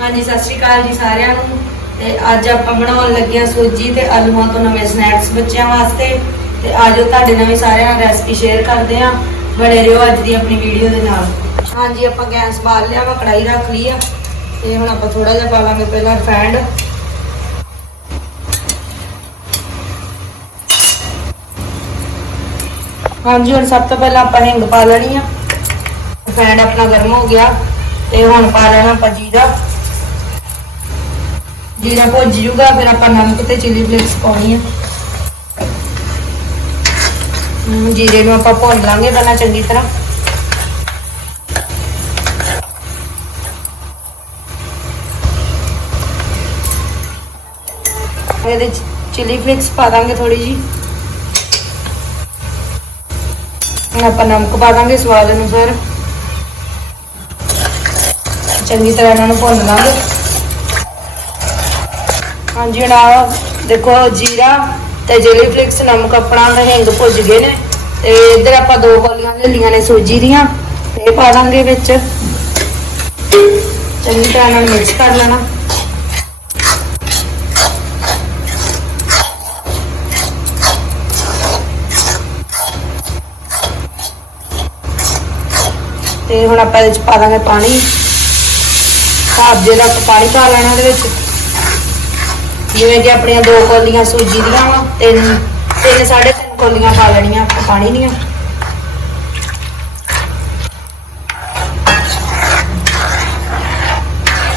ਹਾਂਜੀ, ਸਤਿ ਸ਼੍ਰੀ ਅਕਾਲ ਜੀ ਸਾਰਿਆਂ ਨੂੰ। ਤੇ ਅੱਜ ਆਪਾਂ ਬਣਾਉਣ ਲੱਗੇ ਹਾਂ ਸੂਜੀ ਤੇ ਆਲੂਆਂ ਤੋਂ ਨਵੇਂ ਸਨੈਕਸ ਬੱਚਿਆਂ ਵਾਸਤੇ। ਤੇ ਆਜੋ ਤੁਹਾਡੇ ਨਾਲ ਵੀ ਸਾਰਿਆਂ ਨਾਲ ਰੈਸਪੀ ਸ਼ੇਅਰ ਕਰਦੇ ਹਾਂ। ਬਣੇ ਰਹੋ ਅੱਜ ਦੀ ਆਪਣੀ ਵੀਡੀਓ ਦੇ ਨਾਲ। ਹਾਂਜੀ, ਆਪਾਂ ਗੈਸ ਬਾਲ ਲਿਆ ਵਾ ਕੜਾਈ ਰੱਖ ਲਈ ਆ। ਤੇ ਹੁਣ ਆਪਾਂ ਥੋੜਾ ਜਿਹਾ ਪਾ ਲਾਂਗੇ ਪਹਿਲਾਂ ਰਿਫਾਈਂਡ ਹਾਂਜੀ, ਹੁਣ ਸਭ ਤੋਂ ਪਹਿਲਾਂ ਆਪਾਂ ਹਿੰਗ ਪਾ ਲੈਣੀ ਆ। ਰਿਫਾਈਂਡ ਆਪਣਾ ਗਰਮ ਹੋ ਗਿਆ। ਤੇ ਹੁਣ ਪਾ ਲੈਣਾ ਆਪਾਂ ਜੀਰਾ। ਜੀਰਾ ਭੁੱਜ ਜੂਗਾ ਫਿਰ ਆਪਾਂ ਨਮਕ ਤੇ ਚਿਲੀ ਫਲੇਕਸ ਪਾਉਣੀ ਆ। ਜੀਰੇ ਨੂੰ ਆਪਾਂ ਭੁੰਨ ਲਾਂਗੇ ਪਹਿਲਾਂ ਚੰਗੀ ਤਰ੍ਹਾਂ। ਇਹਦੇ ਚ ਚਿਲੀ ਫਲੇਕਸ ਪਾ ਦਾਂਗੇ ਥੋੜੀ ਜੀ ਹੁਣ ਆਪਾਂ ਨਮਕ ਪਾ ਦਾਂਗੇ ਸਵਾਦ ਅਨੁਸਾਰ। ਚੰਗੀ ਤਰ੍ਹਾਂ ਇਹਨਾਂ ਨੂੰ ਭੁੰਨ ਲਾਂਗੇ। ਹਾਂਜੀ, ਹੁਣ ਦੇਖੋ ਜੀਰਾ ਤੇ ਚਿਲੀ ਫਲਿਕਸ ਨਮਕ ਆਪਣਾ ਹਿੰਗ ਭੁੱਜ ਗਏ ਨੇ ਤੇ ਇੱਧਰ ਆਪਾਂ ਦੋ ਕੌਲੀਆਂ ਲੈ ਲਈਆਂ ਨੇ ਸੂਜੀ ਦੀਆਂ, ਇਹ ਪਾ ਦਾਂਗੇ ਵਿੱਚ। ਚੰਗੀ ਤਰ੍ਹਾਂ ਨਾਲ ਮਿਕਸ ਕਰ ਲੈਣਾ। ਤੇ ਹੁਣ ਆਪਾਂ ਇਹਦੇ ਵਿੱਚ ਪਾ ਦਾਂਗੇ ਪਾਣੀ। ਹਿਸਾਬ ਦੇ ਪਾਣੀ ਪਾ ਲੈਣਾ ਇਹਦੇ ਵਿੱਚ। ਜਿਵੇਂ ਕਿ ਆਪਣੀਆਂ ਦੋ ਕੋਲੀਆਂ ਸੂਜੀ ਦੀਆਂ ਵਾ, ਤਿੰਨ ਤਿੰਨ ਸਾਢੇ ਤਿੰਨ ਕੋਲੀਆਂ ਪਾ ਲੈਣੀਆਂ ਪਾਣੀ ਦੀਆਂ।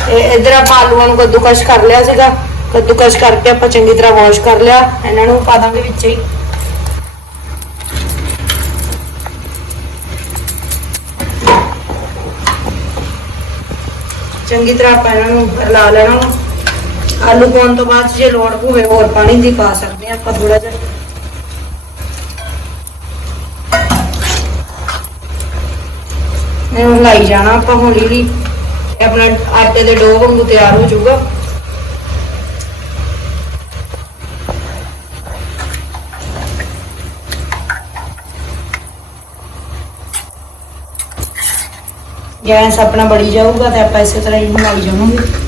ਤੇ ਇਧਰ ਆਪਾਂ ਆਲੂਆਂ ਨੂੰ ਕੱਦੂਕਸ਼ ਕਰ ਲਿਆ ਸੀਗਾ। ਕੱਦੂਕਸ਼ ਕਰਕੇ ਆਪਾਂ ਚੰਗੀ ਤਰ੍ਹਾਂ ਵਾਸ਼ ਕਰ ਲਿਆ, ਇਹਨਾਂ ਨੂੰ ਪਾ ਦਾਂਗੇ ਵਿੱਚ ਹੀ। ਚੰਗੀ ਤਰ੍ਹਾਂ ਆਪਾਂ ਇਹਨਾਂ ਨੂੰ ਲਾ ਲੈਣਾ ਵਾ। ਆਲੂ ਪਾਉਣ ਤੋਂ ਬਾਅਦ ਜੇ ਲੋੜ ਹੋਵੇ ਹੋਰ ਪਾਣੀ ਦੀ ਪਾ ਸਕਦੇ ਆ ਆਪਾਂ ਥੋੜਾ ਜਿਹਾ। ਇਹਨੂੰ ਹਿਲਾਈ ਜਾਣਾ ਆਪਾਂ ਹੌਲੀ ਹੌਲੀ ਇਹ ਆਪਣਾ ਆਟੇ ਦੇ ਡੋ ਵਾਂਗੂ ਤਿਆਰ ਹੋ ਜਾਊਗਾ। ਗੈਸ ਆਪਣਾ ਬੜੀ ਜਾਊਗਾ ਤੇ ਆਪਾਂ ਇਸੇ ਤਰ੍ਹਾਂ ਹੀ ਹਿਲਾਈ ਜਾਵਾਂਗੇ।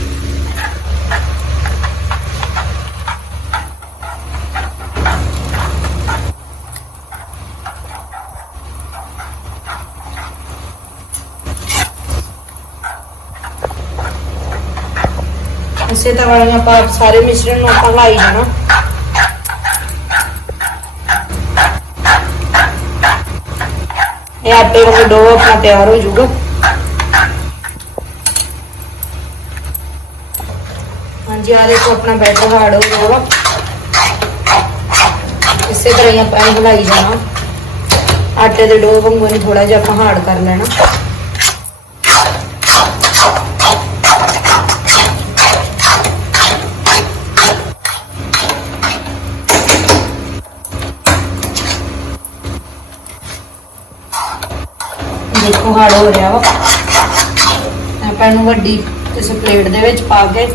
ਇਸੇ ਤਰ੍ਹਾਂ ਹੀ ਆਪਾਂ ਸਾਰੇ ਮਿਸ਼ਰਣ ਨੂੰ ਆਪਾਂ ਲਾਈ ਜਾਣਾ। ਇਹ ਆਟੇ ਵਾਲਾ ਡੋ ਆਪਣਾ ਤਿਆਰ ਹੋ ਜਾਊਗਾ। ਹਾਂਜੀ ਆ ਦੇਖੋ ਆਪਣਾ ਬੈਟਰ ਹਾਰਡ ਹੋ ਗਿਆ ਵਾ ਇਸੇ ਤਰ੍ਹਾਂ ਹੀ ਆਪਾਂ ਇਹਨੂੰ ਹਿਲਾਈ ਜਾਣਾ। ਆਟੇ ਦੇ ਡੋ ਵਾਂਗੂ ਨੂੰ ਥੋੜਾ ਜਿਹਾ ਆਪਾਂ ਹਾਰਡ ਕਰ ਲੈਣਾ। ਹਾਰਡ ਹੋ ਰਿਹਾ ਵਾ। ਆਪਾਂ ਇਹਨੂੰ ਵੱਡੀ ਕਿਸੇ ਪਲੇਟ ਦੇ ਵਿੱਚ ਪਾ ਕੇ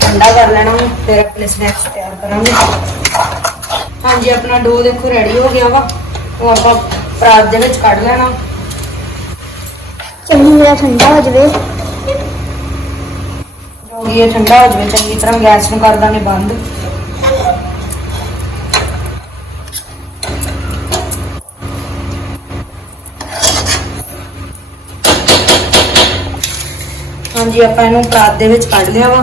ਠੰਡਾ ਕਰ ਲੈਣਾ ਫਿਰ ਆਪਣੇ ਸਨੈਕਸ ਤਿਆਰ ਕਰਾਂਗੇ। ਹਾਂਜੀ ਆਪਣਾ ਡੋ ਦੇਖੋ ਰੈਡੀ ਹੋ ਗਿਆ ਵਾ। ਉਹ ਆਪਾਂ ਪਰਾਤ ਦੇ ਵਿੱਚ ਕੱਢ ਲੈਣਾ। ਚੰਗੀ ਤਰ੍ਹਾਂ ਠੰਡਾ ਹੋ ਜਾਵੇ। ਜੋ ਵੀ ਇਹ ਠੰਡਾ ਹੋ ਜਾਵੇ ਚੰਗੀ ਤਰ੍ਹਾਂ ਗੈਸ ਨੂੰ ਕਰ ਦਾਂਗੇ ਬੰਦ। ਹਾਂਜੀ, ਆਪਾਂ ਇਹਨੂੰ ਪਰਾਤ ਦੇ ਵਿੱਚ ਕੱਢ ਲਿਆ ਵਾ।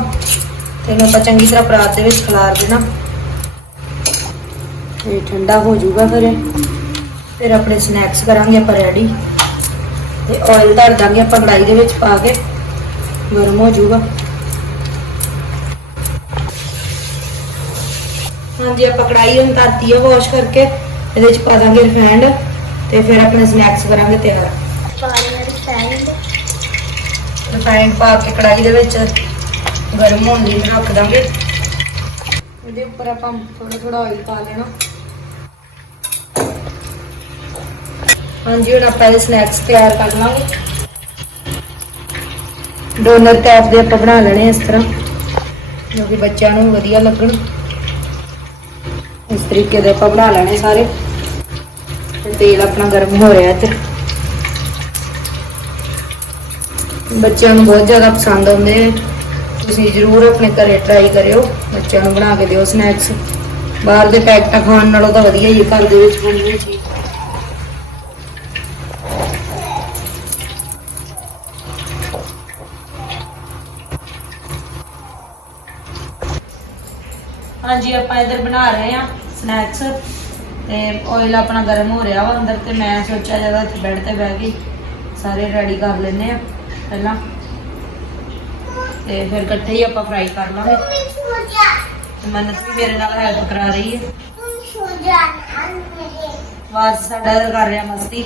ਤੇ ਇਹਨੂੰ ਆਪਾਂ ਚੰਗੀ ਤਰ੍ਹਾਂ ਪਰਾਤ ਦੇ ਵਿੱਚ ਖਿਲਾਰ ਦੇਣਾ। ਇਹ ਠੰਡਾ ਹੋ ਜਾਊਗਾ ਫਿਰ ਫਿਰ ਆਪਣੇ ਸਨੈਕਸ ਕਰਾਂਗੇ ਆਪਾਂ ਰੈਡੀ ਤੇ ਆਇਲ ਧਰ ਦਾਂਗੇ ਆਪਾਂ ਕੜਾਈ ਦੇ ਵਿੱਚ ਪਾ ਕੇ। ਗਰਮ ਹੋ ਜਾਊਗਾ। ਹਾਂਜੀ, ਆਪਾਂ ਕੜਾਈ ਹੁਣ ਧਰਤੀ ਆ ਵਾਸ਼ ਕਰਕੇ। ਇਹਦੇ ਵਿੱਚ ਪਾ ਦਾਂਗੇ ਰਿਫਾਈਂਡ ਤੇ ਫਿਰ ਆਪਣੇ ਸਨੈਕਸ ਕਰਾਂਗੇ ਤਿਆਰ ਪਾਣੀ ਰਿਫਾਈਂਡ ਰਿਫਾਈਂਡ ਪਾ ਕੇ ਕੜਾਈ ਦੇ ਵਿੱਚ ਗਰਮ ਹੋਣ ਲਈ ਰੱਖ ਦਾਂਗੇ। ਇਹਦੇ ਉੱਪਰ ਆਪਾਂ ਥੋੜਾ ਥੋੜਾ ਆਇਲ ਪਾ ਲੈਣਾ। ਹਾਂਜੀ, ਹੁਣ ਆਪਾਂ ਇਹ ਸਨੈਕਸ ਤਿਆਰ ਕਰ ਲਾਂਗੇ। ਡੋਨਰ ਟੈਪ ਦੇ ਆਪਾਂ ਬਣਾ ਲੈਣੇ ਇਸ ਤਰ੍ਹਾਂ, ਜੋ ਕਿ ਬੱਚਿਆਂ ਨੂੰ ਵਧੀਆ ਲੱਗਣ। ਇਸ ਤਰੀਕੇ ਦੇ ਆਪਾਂ ਬਣਾ ਲੈਣੇ ਸਾਰੇ। ਤੇ ਤੇਲ ਆਪਣਾ ਗਰਮ ਹੋ ਰਿਹਾ ਇੱਧਰ। ਬੱਚਿਆਂ ਨੂੰ ਬਹੁਤ ਜ਼ਿਆਦਾ ਪਸੰਦ ਆਉਂਦੇ ਆ ਤੁਸੀਂ ਜ਼ਰੂਰ ਆਪਣੇ ਘਰੇ ਟਰਾਈ ਕਰਿਓ, ਬੱਚਿਆਂ ਨੂੰ ਬਣਾ ਕੇ ਦਿਓ ਸਨੈਕਸ ਬਾਹਰ ਦੇ ਪੈਕਟਾਂ ਖਾਣ ਨਾਲੋਂ ਤਾਂ ਵਧੀਆ ਹੀ ਹੈ ਘਰ ਦੇ ਵਿੱਚ ਬਣੀ ਹੋਈ ਚੀਜ਼। ਹਾਂਜੀ, ਆਪਾਂ ਇਧਰ ਬਣਾ ਰਹੇ ਆ ਸਨੈਕਸ ਤੇ ਆਇਲ ਆਪਣਾ ਗਰਮ ਹੋ ਰਿਹਾ ਵਾ ਅੰਦਰ ਤੇ ਮੈਂ ਸੋਚਿਆ ਜਦੋਂ ਇੱਥੇ ਬੈੱਡ ਤੇ ਬਹਿ ਕੇ ਸਾਰੇ ਰੈਡੀ ਕਰ ਲੈਨੇ ਆ ਪਹਿਲਾਂ। ਤੇ ਫਿਰ ਇਕੱਠੇ ਹੀ ਆਪਾਂ ਫਰਾਈ ਕਰ ਲਾਂਗੇ। ਤੇ ਮੰਨਤ ਵੀ ਮੇਰੇ ਨਾਲ ਹੈਲਪ ਕਰਾ ਰਹੀ ਹੈ। ਵਾਸ ਸਾਡਾ ਕਰ ਰਿਹਾ ਮਸਤੀ।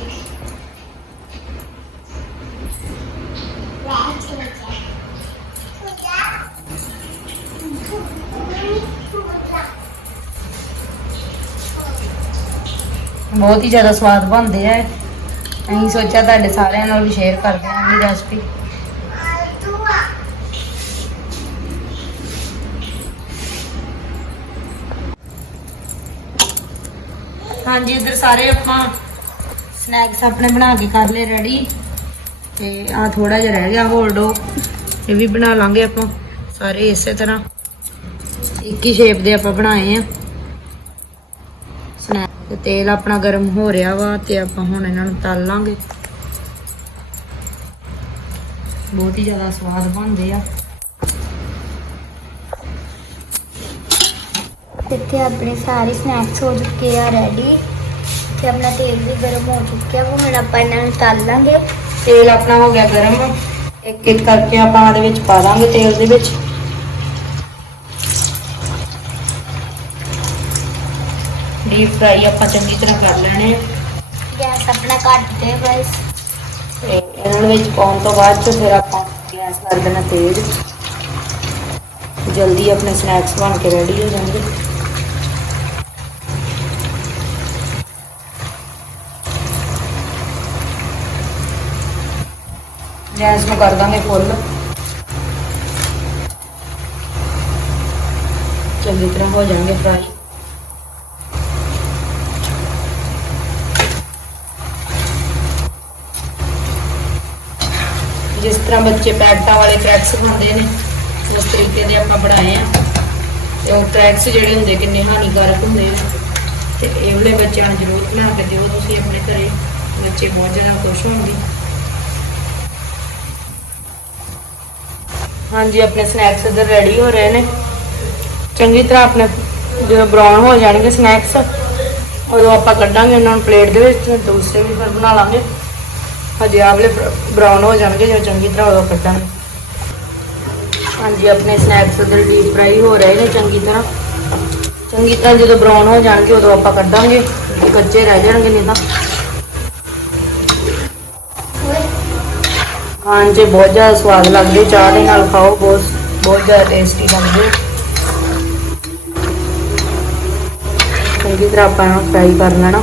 ਬਹੁਤ ਹੀ ਜ਼ਿਆਦਾ ਸਵਾਦ ਬਣਦੇ ਆ ਅਸੀਂ ਸੋਚਿਆ ਤੁਹਾਡੇ ਸਾਰਿਆਂ ਨਾਲ ਵੀ ਸ਼ੇਅਰ ਕਰਦੇ ਹਾਂ ਇਹ ਰੈਸਪੀ ਹਾਂਜੀ, ਇੱਧਰ ਸਾਰੇ ਆਪਾਂ ਸਨੈਕਸ ਆਪਣੇ ਬਣਾ ਕੇ ਕਰ ਲਏ ਰੈਡੀ ਤੇ ਆ ਥੋੜਾ ਜਿਹਾ ਰਹਿ ਗਿਆ ਹੋਲਡੋ ਇਹ ਵੀ ਬਣਾ ਲਾਂਗੇ ਆਪਾਂ ਸਾਰੇ ਇਸੇ ਤਰ੍ਹਾਂ। ਇੱਕ ਹੀ ਸ਼ੇਪ ਦੇ ਆਪਾਂ ਬਣਾਏ ਆ। ਤੇਲ ਆਪਣਾ ਗਰਮ ਹੋ ਰਿਹਾ ਵਾ ਤੇ ਆਪਾਂ ਹੁਣ ਇਹਨਾਂ ਨੂੰ ਤਲ ਲਾਂਗੇ। ਬਹੁਤ ਹੀ ਜ਼ਿਆਦਾ ਸਵਾਦ ਬਣਦੇ ਆ। ਇੱਥੇ ਆਪਣੇ ਸਾਰੇ ਸਨੈਕਸ ਹੋ ਚੁੱਕੇ ਆ ਰੈਡੀ ਤੇ ਆਪਣਾ ਤੇਲ ਵੀ ਗਰਮ ਹੋ ਚੁੱਕਿਆ ਵਾ। ਹੁਣ ਆਪਾਂ ਇਹਨਾਂ ਨੂੰ ਤਲ ਲਾਂਗੇ। ਤੇਲ ਆਪਣਾ ਹੋ ਗਿਆ ਗਰਮ। ਇੱਕ ਇੱਕ ਕਰਕੇ ਆਪਾਂ ਇਹਦੇ ਵਿੱਚ ਪਾ ਦਾਂਗੇ ਤੇਲ ਦੇ ਵਿੱਚ। ਡੀਪ ਫਰਾਈ ਆਪਾਂ ਚੰਗੀ ਤਰ੍ਹਾਂ ਕਰ ਲੈਣੇ ਗੈਸ ਆਪਣਾ ਕੱਟ ਦੇ ਬਸ। ਤੇ ਇਹਨਾਂ ਵਿੱਚ ਪਾਉਣ ਤੋਂ ਬਾਅਦ ਚ ਫਿਰ ਆਪਾਂ ਗੈਸ ਕਰ ਦੇਣਾ ਤੇਜ਼। ਜਲਦੀ ਆਪਣੇ ਸਨੈਕਸ ਬਣ ਕੇ ਰੈਡੀ ਹੋ ਜਾਣਗੇ। ਗੈਸ ਨੂੰ ਕਰ ਦਾਂਗੇ ਫੁੱਲ। ਚੰਗੀ ਤਰ੍ਹਾਂ ਹੋ ਜਾਣਗੇ ਫਰਾਈ ਜਿਸ ਤਰ੍ਹਾਂ ਬੱਚੇ ਪੈਕਟਾਂ ਵਾਲੇ ਕ੍ਰੈਕਸ ਖਾਂਦੇ ਨੇ, ਉਸ ਤਰੀਕੇ ਦੇ ਆਪਾਂ ਬਣਾਏ ਆ। ਤੇ ਉਹ ਕ੍ਰੈਕਸ ਜਿਹੜੇ ਹੁੰਦੇ ਕਿੰਨੇ ਹਾਨੀਕਾਰਕ ਹੁੰਦੇ ਆ। ਤੇ ਇਹ ਵਾਲੇ ਬੱਚਿਆਂ ਨੂੰ ਜ਼ਰੂਰ ਬਣਾ ਕੇ ਦਿਓ, ਤੁਸੀਂ ਆਪਣੇ ਘਰੇ। ਬੱਚੇ ਬਹੁਤ ਜ਼ਿਆਦਾ ਖੁਸ਼ ਹੋਣਗੇ। ਹਾਂਜੀ, ਆਪਣੇ ਸਨੈਕਸ ਇੱਧਰ ਰੈਡੀ ਹੋ ਰਹੇ ਨੇ। ਚੰਗੀ ਤਰ੍ਹਾਂ ਆਪਣੇ ਜਦੋਂ ਬਰਾਊਨ ਹੋ ਜਾਣਗੇ ਸਨੈਕਸ ਉਦੋਂ ਆਪਾਂ ਕੱਢਾਂਗੇ, ਉਹਨਾਂ ਨੂੰ ਪਲੇਟ ਦੇ ਵਿੱਚ, ਦੂਸਰੇ ਵੀ ਫਿਰ ਬਣਾ ਲਾਂਗੇ। ਹਜੇ ਆਵਲੇ ਬਰਾਊਨ ਹੋ ਜਾਣਗੇ ਜਦੋਂ ਚੰਗੀ ਤਰ੍ਹਾਂ ਉਦੋਂ ਕੱਢਾਂਗੇ ਹਾਂਜੀ, ਆਪਣੇ ਸਨੈਕਸ ਉਧਰ ਡੀਪ ਫਰਾਈ ਹੋ ਰਹੇ ਨੇ ਚੰਗੀ ਤਰ੍ਹਾਂ। ਚੰਗੀ ਤਰ੍ਹਾਂ ਜਦੋਂ ਬਰਾਊਨ ਹੋ ਜਾਣਗੇ, ਉਦੋਂ ਆਪਾਂ ਕੱਢਾਂਗੇ। ਕੱਚੇ ਰਹਿ ਜਾਣਗੇ ਨਹੀਂ ਤਾਂ। ਖਾਣ 'ਚ ਬਹੁਤ ਜ਼ਿਆਦਾ ਸਵਾਦ ਲੱਗਦੇ, ਚਾਹ ਦੇ ਨਾਲ ਖਾਓ, ਬਹੁਤ ਬਹੁਤ ਜ਼ਿਆਦਾ ਟੇਸਟੀ ਲੱਗਦੇ। ਚੰਗੀ ਤਰ੍ਹਾਂ ਆਪਾਂ ਇਹਨੂੰ ਫਰਾਈ ਕਰ ਲੈਣਾ।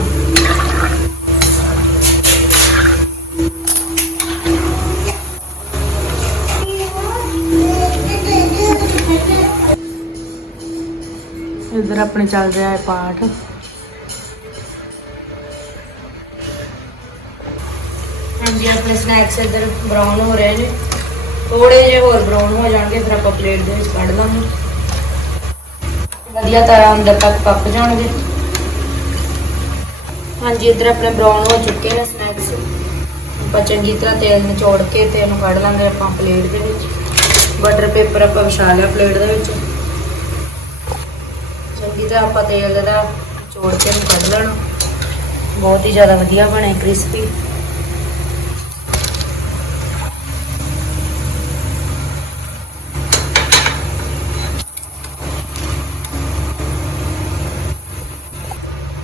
ਇੱਧਰ ਆਪਣੇ ਚੱਲ ਰਿਹਾ ਹੈ ਪਾਠ। ਹਾਂਜੀ, ਆਪਣੇ ਸਨੈਕਸ ਇੱਧਰ ਬਰਾਊਨ ਹੋ ਰਹੇ ਨੇ। ਥੋੜੇ ਜਿਹੇ ਹੋਰ ਬਰਾਊਨ ਹੋ ਜਾਣਗੇ, ਫਿਰ ਆਪਾਂ ਪਲੇਟ ਦੇ ਵਿੱਚ ਕੱਢ ਲਾਂਗੇ। ਵਧੀਆ ਤਰ੍ਹਾਂ ਅੰਦਰ ਤੱਕ ਪੱਕ ਜਾਣਗੇ। ਹਾਂਜੀ, ਇੱਧਰ ਆਪਣੇ ਬਰਾਊਨ ਹੋ ਚੁੱਕੇ ਨੇ ਸਨੈਕਸ ਆਪਾਂ ਚੰਗੀ ਤਰ੍ਹਾਂ ਤੇਲ ਨਿਚੋੜ ਕੇ ਤੇ ਇਹਨੂੰ ਕੱਢ ਲਾਂਗੇ ਆਪਾਂ ਪਲੇਟ ਦੇ ਵਿੱਚ। ਬਟਰ ਪੇਪਰ ਆਪਾਂ ਵਿਛਾ ਲਿਆ ਪਲੇਟ ਦੇ ਵਿੱਚ। ਚੰਗੀ ਆਪਾਂ ਤੇਲ ਦਾ ਨਿਚੋੜ ਕੇ ਇਹਨੂੰ ਕੱਢ ਲੈਣਾ। ਬਹੁਤ ਹੀ ਜ਼ਿਆਦਾ ਵਧੀਆ ਬਣੇ ਕ੍ਰਿਸਪੀ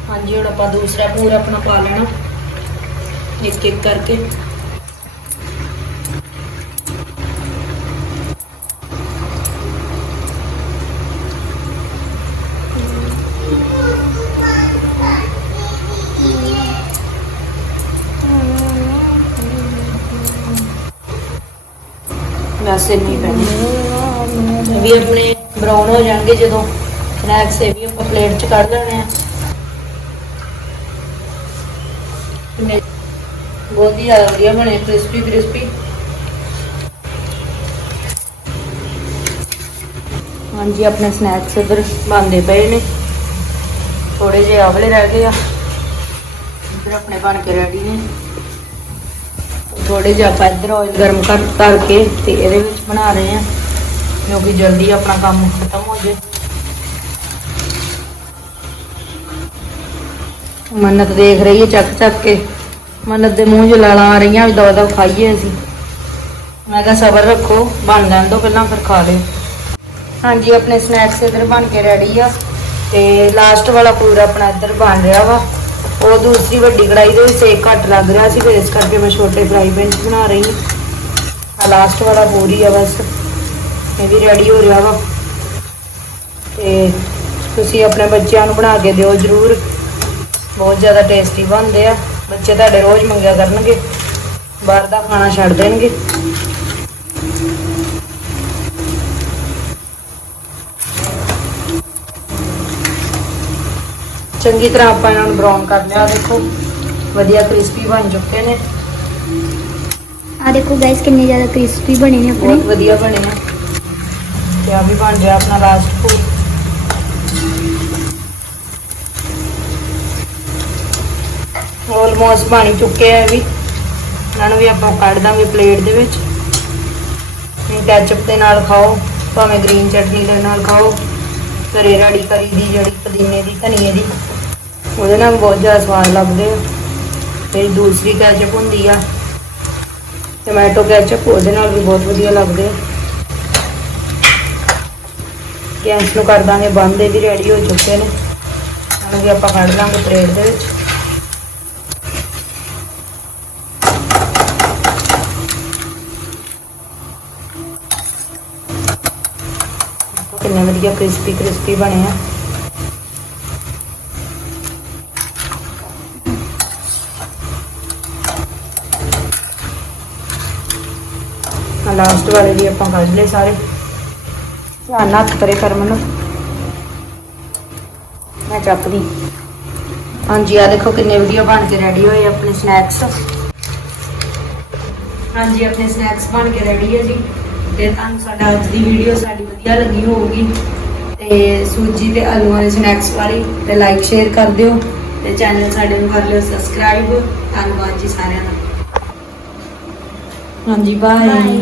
ਹਾਂਜੀ, ਹੁਣ ਆਪਾਂ ਦੂਸਰਾ ਪੂਰ ਆਪਣਾ ਪਾ ਲੈਣਾ। ਇੱਕ ਇੱਕ ਕਰਕੇ। ਵੈਸੇ ਨਹੀਂ ਪੈਣੀ ਵੀ ਆਪਣੇ ਬਰਾਊਨ ਹੋ ਜਾਣਗੇ ਜਦੋਂ ਸਨੈਕਸ ਇਹ ਵੀ ਆਪਾਂ ਪਲੇਟ 'ਚ ਕੱਢ ਲੈਣੇ ਆ। ਬਹੁਤ ਹੀ ਜ਼ਿਆਦਾ ਵਧੀਆ ਬਣੇ ਕ੍ਰਿਸਪੀ ਕ੍ਰਿਸਪੀ ਹਾਂਜੀ, ਆਪਣੇ ਸਨੈਕਸ ਇੱਧਰ ਬਣਦੇ ਪਏ ਨੇ। ਥੋੜੇ ਜਿਹੇ ਆਵਲੇ ਰਹਿ ਗਏ ਆ। ਇੱਧਰ ਆਪਣੇ ਬਣ ਕੇ ਰੈਡੀ ਨੇ। ਥੋੜੇ ਜਿਹਾ ਆਪਾਂ ਇੱਧਰ ਆਇਲ ਗਰਮ ਕਰ ਕਰਕੇ ਤੇ ਇਹਦੇ ਵਿੱਚ ਬਣਾ ਰਹੇ ਆ ਕਿਉਂਕਿ ਜਲਦੀ ਆਪਣਾ ਕੰਮ ਖਤਮ ਹੋ ਜੇ ਮੰਨਤ ਦੇਖ ਰਹੀ ਹੈ ਚੱਕ ਚੱਕ ਕੇ। ਮੰਨਤ ਦੇ ਮੂੰਹ 'ਚ ਲਾਲਾਂ ਆ ਰਹੀਆਂ ਵੀ ਦਵਾ ਦਵਾ ਖਾਈਏ ਅਸੀਂ। ਮੈਂ ਕਿਹਾ ਸਬਰ ਰੱਖੋ, ਬਣ ਲੈਣ ਦੋ ਪਹਿਲਾਂ ਫਿਰ ਖਾ ਲਿਓ। ਹਾਂਜੀ, ਆਪਣੇ ਸਨੈਕਸ ਇਧਰ ਬਣ ਕੇ ਰੈਡੀ ਆ। ਤੇ ਲਾਸਟ ਵਾਲਾ ਪੂਰਾ ਆਪਣਾ ਇੱਧਰ ਬਣ ਰਿਹਾ ਵਾ। ਉਹ ਦੂਸਰੀ ਵੱਡੀ ਕੜਾਈ ਦੇ ਵਿੱਚ ਸੇਕ ਘੱਟ ਲੱਗ ਰਿਹਾ ਸੀ, ਫਿਰ ਇਸ ਕਰਕੇ ਮੈਂ ਛੋਟੇ ਫਰਾਈ ਪੈਨ 'ਚ ਬਣਾ ਰਹੀ ਹਾਂ। ਲਾਸਟ ਵਾਲਾ ਪੂਰੀ ਆ ਬਸ। ਇਹ ਵੀ ਰੈਡੀ ਹੋ ਰਿਹਾ ਵਾ। ਤੇ ਤੁਸੀਂ ਆਪਣੇ ਬੱਚਿਆਂ ਨੂੰ ਬਣਾ ਕੇ ਦਿਓ ਜਰੂਰ। ਬਹੁਤ ਜ਼ਿਆਦਾ ਟੇਸਟੀ ਬਣਦੇ ਆ। ਬੱਚੇ ਤੁਹਾਡੇ ਰੋਜ਼ ਮੰਗਿਆ ਕਰਨਗੇ। ਬਾਹਰ ਦਾ ਖਾਣਾ ਛੱਡ ਦੇਣਗੇ। ਚੰਗੀ ਤਰ੍ਹਾਂ ਆਪਾਂ ਇਹਨਾਂ ਨੂੰ ਬਰਾਊਨ ਕਰ ਲਿਆ। ਦੇਖੋ ਵਧੀਆ ਕ੍ਰਿਸਪੀ ਬਣ ਚੁੱਕੇ ਨੇ। ਆ ਦੇਖੋ ਗਾਇਸ ਕਿੰਨੇ ਜ਼ਿਆਦਾ ਕ੍ਰਿਸਪੀ ਬਣੇ ਨੇ ਬਹੁਤ ਆਪਣੇ ਵਧੀਆ ਬਣੇ ਆ। ਤੇ ਆ ਵੀ ਬਣ ਗਿਆ ਆਪਣਾ ਲਾਸਟ ਫੂਡ ਆਲਮੋਸਟ ਬਣ ਚੁੱਕੇ ਆ ਵੀ। ਇਹਨਾਂ ਨੂੰ ਵੀ ਆਪਾਂ ਕੱਢ ਦਾਂਗੇ ਪਲੇਟ ਦੇ ਵਿੱਚ। ਤੁਸੀਂ ਕੈਚਅਪ ਦੇ ਨਾਲ ਖਾਓ ਭਾਵੇਂ ਗ੍ਰੀਨ ਚਟਨੀ ਦੇ ਨਾਲ ਖਾਓ। ਘਰੇ ਰੈਡੀ ਕਰੀ ਦੀ ਜਿਹੜੀ ਪੁਦੀਨੇ ਦੀ, ਧਨੀਏ ਦੀ। ਉਹਦੇ ਨਾਲ ਬਹੁਤ ਜ਼ਿਆਦਾ ਸਵਾਦ ਲੱਗਦੇ ਆ। ਤੇ ਦੂਸਰੀ ਕੈਚਅਪ ਹੁੰਦੀ ਆ। ਟੋਮੈਟੋ ਕੈਚਅਪ ਉਹਦੇ ਨਾਲ ਵੀ ਬਹੁਤ ਵਧੀਆ ਲੱਗਦੇ ਆ। ਗੈਸ ਨੂੰ ਕਰ ਦਾਂਗੇ ਬੰਦ, ਇਹ ਵੀ ਰੈਡੀ ਹੋ ਚੁੱਕੇ ਨੇ। ਇਹਨਾਂ ਵੀ ਆਪਾਂ ਕੱਢ ਲਾਂਗੇ ਪਲੇਟ ਦੇ ਵਿੱਚ ਦੇਖੋ ਕਿੰਨੇ ਵਧੀਆ ਕ੍ਰਿਸਪੀ ਕ੍ਰਿਸਪੀ ਬਣੇ ਆ। ਲਾਸਟ ਵਾਲੇ ਵੀ ਆਪਾਂ ਕੱਢ ਲਏ ਸਾਰੇ। ਧਿਆਨ ਨਾਲ ਹੱਥ ਕਰੇ ਕਰਮ ਨੂੰ ਮੈਂ ਚੱਕਦੀ। ਹਾਂਜੀ ਆ ਦੇਖੋ ਕਿੰਨੇ ਵੀਡੀਓ ਬਣ ਕੇ ਰੈਡੀ ਹੋਏ ਆਪਣੇ ਸਨੈਕਸ ਹਾਂਜੀ, ਆਪਣੇ ਸਨੈਕਸ ਬਣ ਕੇ ਰੈਡੀ ਹੈ ਜੀ। ਤੇ ਤੁਹਾਨੂੰ ਸਾਡਾ ਅੱਜ ਦੀ ਵੀਡੀਓ ਸਾਡੀ ਵਧੀਆ ਲੱਗੀ ਹੋਊਗੀ। ਤੇ ਸੂਜੀ ਤੇ ਆਲੂਆਂ ਦੇ ਸਨੈਕਸ ਵਾਲੀ ਤੇ ਲਾਈਕ ਸ਼ੇਅਰ ਕਰ ਦਿਓ ਤੇ ਚੈਨਲ ਸਾਡੇ ਨੂੰ ਕਰ ਲਿਓ ਸਬਸਕ੍ਰਾਈਬ ਧੰਨਵਾਦ ਜੀ ਸਾਰਿਆਂ ਦਾ। ਹਾਂਜੀ ਬਾਏ.